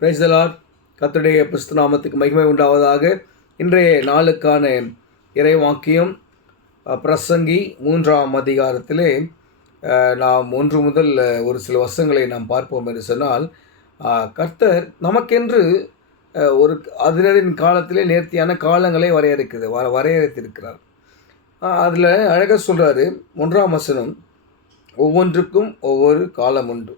Praise the Lord. கர்த்தருடைய பரிசுத்த நாமத்துக்கு மகிமை உண்டாவதாக. இன்றைய நாளுக்கான இறைவாக்கியம் பிரசங்கி 3ஆம் அதிகாரத்திலே நாம் 1 முதல் ஒரு சில வசனங்களை நாம் பார்ப்போம் என்று சொன்னால், கர்த்தர் நமக்கென்று ஒரு அதினரின் காலத்திலே நேர்த்தியான காலங்களை வரையறுத்திருக்கிறார். அதில் அழகாக சொல்கிறாரு, 1ஆம் வசனம், ஒவ்வொன்றுக்கும் ஒவ்வொரு காலம் உண்டு,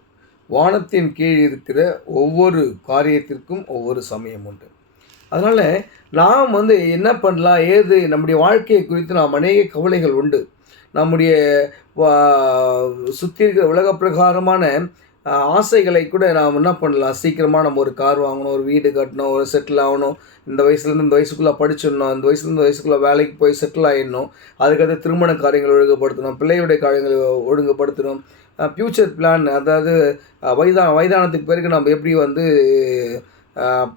வானத்தின் கீழ் இருக்கிற ஒவ்வொரு காரியத்திற்கும் ஒவ்வொரு சமயம் உண்டு. அதனால் நாம் என்ன பண்ணலாம், நம்முடைய வாழ்க்கையை குறித்து நாம் அநேக கவலைகள் உண்டு. நம்முடைய சுற்றி இருக்கிற உலக பிரகாரமான ஆசைகளை கூட நாம் என்ன பண்ணலாம், சீக்கிரமாக நம்ம ஒரு கார் வாங்கணும், ஒரு வீடு கட்டணும், ஒரு செட்டில் ஆகணும், இந்த வயசுலேருந்து இந்த வயசுக்குள்ளே படிச்சிடணும், இந்த வயசுலேருந்து வயசுக்குள்ளே வேலைக்கு போய் செட்டில் ஆகிடணும், அதுக்கடுத்து திருமண காரியங்கள் ஒழுங்குபடுத்தணும், பிள்ளையுடைய காரியங்களை ஒழுங்குபடுத்தணும், ஃப்யூச்சர் பிளான், அதாவது வயதானத்துக்கு பிறகு நம்ம எப்படி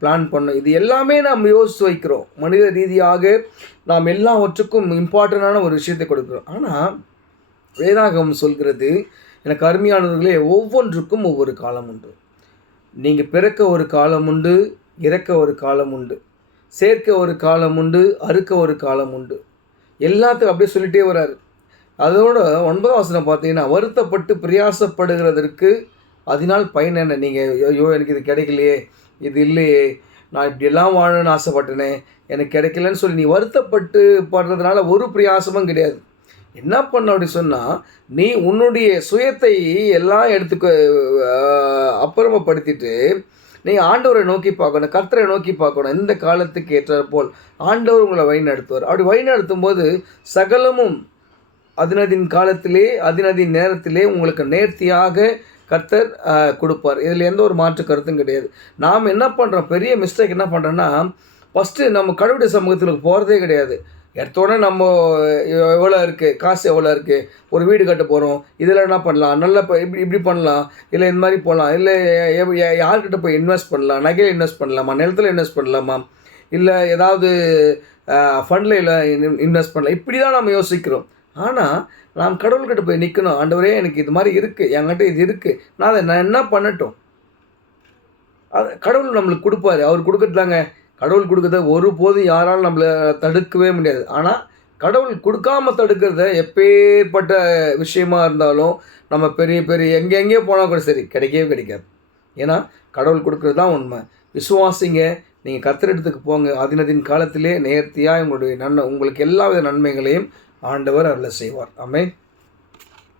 பிளான் பண்ணணும், இது எல்லாமே நாம் யோசித்து வைக்கிறோம். மனித ரீதியாக நாம் எல்லாவற்றுக்கும் இம்பார்ட்டண்டான ஒரு விஷயத்தை கொடுக்குறோம். ஆனால் வேதாகமம் சொல்கிறது, எனக்கு அருமையானவர்களே, ஒவ்வொன்றுக்கும் ஒவ்வொரு காலம் உண்டு. நீங்கள் பிறக்க ஒரு காலம் உண்டு, இறக்க ஒரு காலம் உண்டு, சேர்க்க ஒரு காலம் உண்டு, அறுக்க ஒரு காலம் உண்டு. எல்லாத்துக்கும் அப்படியே சொல்லிகிட்டே வர்றாரு. அதோட 9ஆம் வசனம் பார்த்தீங்கன்னா, வருத்தப்பட்டு பிரயாசப்படுகிறதற்கு அதனால் பயன் என்ன? நீங்கள் ஐயோ எனக்கு இது கிடைக்கலையே, இது இல்லையே, நான் இப்படியெல்லாம் வாழணும்னு ஆசைப்பட்டேனே, எனக்கு கிடைக்கலன்னு சொல்லி நீ வருத்தப்பட்டு படுறதுனால ஒரு பிரயாசமும் கிடையாது. என்ன பண்ண அப்படி சொன்னால், நீ உன்னுடைய சுயத்தை எல்லாம் அப்புறமப்படுத்திட்டு நீ ஆண்டவரை நோக்கி பார்க்கணும், கர்த்தரை நோக்கி பார்க்கணும். இந்த காலத்துக்கு ஏற்றாற் போல் ஆண்டவர் உங்களை வழி நடத்துவார். அப்படி வழி நடத்தும் போது சகலமும் அதினதின் காலத்திலே, அதினதின் நேரத்திலே உங்களுக்கு நேர்த்தியாக கர்த்தர் கொடுப்பார். இதில் எந்த ஒரு மாற்று கருத்தும் கிடையாது. நாம் என்ன பண்ணுறோம், பெரிய மிஸ்டேக் என்ன பண்ணுறோன்னா, ஃபஸ்ட்டு நம்ம கடவுளுடைய சமூகத்தில் போகிறதே கிடையாது. எடுத்தோடனே நம்ம எவ்வளோ இருக்குது, காசு எவ்வளோ இருக்குது, ஒரு வீடு கட்ட போகிறோம், இதில் என்ன பண்ணலாம், நல்ல இப்படி பண்ணலாம், இல்லை இந்த மாதிரி போகலாம், இல்லை யார்கிட்ட போய் இன்வெஸ்ட் பண்ணலாம், நகையில் இன்வெஸ்ட் பண்ணலாமா, நிலத்தில் இன்வெஸ்ட் பண்ணலாமா, இல்லை ஏதாவது ஃபண்டில் இன்வெஸ்ட் பண்ணலாம், இப்படி தான் நம்ம யோசிக்கிறோம். ஆனால் நாம் கடவுள்கிட்ட போய் நிற்கணும். ஆண்டவரே, எனக்கு இது மாதிரி இருக்குது, என்கிட்ட இது இருக்குது, நான் என்ன பண்ணட்டும்? அது கடவுள் நம்மளுக்கு கொடுப்பாரு. அவர் கொடுக்குறதாங்க, கடவுள் கொடுக்குறத ஒருபோதும் யாராலும் நம்மளை தடுக்கவே முடியாது. ஆனால் கடவுள் கொடுக்காமல் தடுக்கிறத எப்பேற்பட்ட விஷயமா இருந்தாலும் நம்ம பெரிய எங்கெங்கேயோ போனால் கூட சரி, கிடைக்கவே கிடைக்காது. ஏன்னா கடவுள் கொடுக்குறது தான் உண்மை. விசுவாசிங்க, நீங்கள் கர்த்தரிடத்துக்கு போங்க. அதினதின் காலத்திலே நேர்த்தியாக உங்களுக்கு எல்லா வித நன்மைகளையும் ஆண்டவர் அருள செய்வார். ஆமென்.